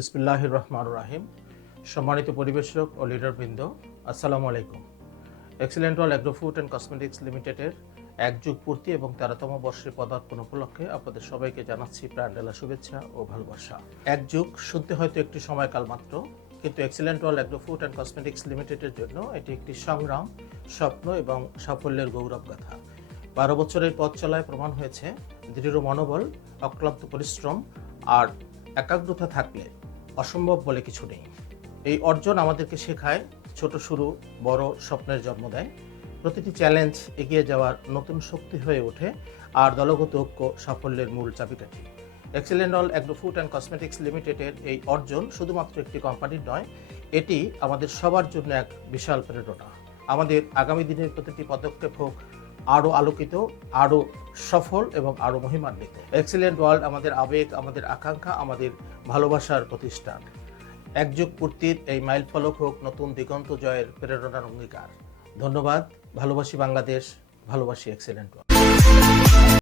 বিসমিল্লাহ রহমান রাহিম সম্মানিত পরিবেশক ও লিডারবৃন্দ আসসালামু আলাইকুম। Excellent all agro food and cosmetics লিমিটেডের এক যুগ পূর্তি এবং তেরোতম বর্ষের পদার্পণ উপলক্ষে আপনাদের সবাইকে জানাচ্ছি প্রাণডেলা শুভেচ্ছা ও ভালোবাসা। এক যুগ শুনতে হয়তো একটি সময়কাল মাত্র, কিন্তু excellent all agro food and cosmetics লিমিটেডের জন্য এটি একটি সংগ্রাম, স্বপ্ন এবং সাফল্যের গৌরব গাথা। বারো বছরের পথ চলায় প্রমাণ হয়েছে, দৃঢ় মনোবল, অক্লান্ত পরিশ্রম আর একাগ্রতা থাকলে অসম্ভব বলে কিছু নেই। এই অর্জন আমাদেরকে শেখায় ছোট শুরু, বড় স্বপ্নের জন্ম দেয়। প্রতিটি চ্যালেঞ্জ এগিয়ে যাওয়ার নতুন শক্তি হয়ে ওঠে আর দলগত ঐক্য সাফল্যের মূল চাবিকাঠি। Excellent all agro food and cosmetics লিমিটেডের এই অর্জন শুধুমাত্র একটি কোম্পানির নয়, এটি আমাদের সবার জন্য এক বিশাল প্রেরণা। আমাদের আগামী দিনের প্রতিটি পদক্ষেপ হোক আরও আলোকিত আরও সফল এবং আরও মহিমান্বিত। এক্সিলেন্ট ওয়ার্ল্ড আমাদের আবেগ, আমাদের আকাঙ্ক্ষা, আমাদের ভালোবাসার প্রতিষ্ঠান। একযুগ পূর্তির এই মাইল ফলক হোক নতুন দিগন্ত জয়ের প্রেরণার অঙ্গীকার। ধন্যবাদ, ভালোবাসি বাংলাদেশ, ভালোবাসি এক্সিলেন্ট ওয়ার্ল্ড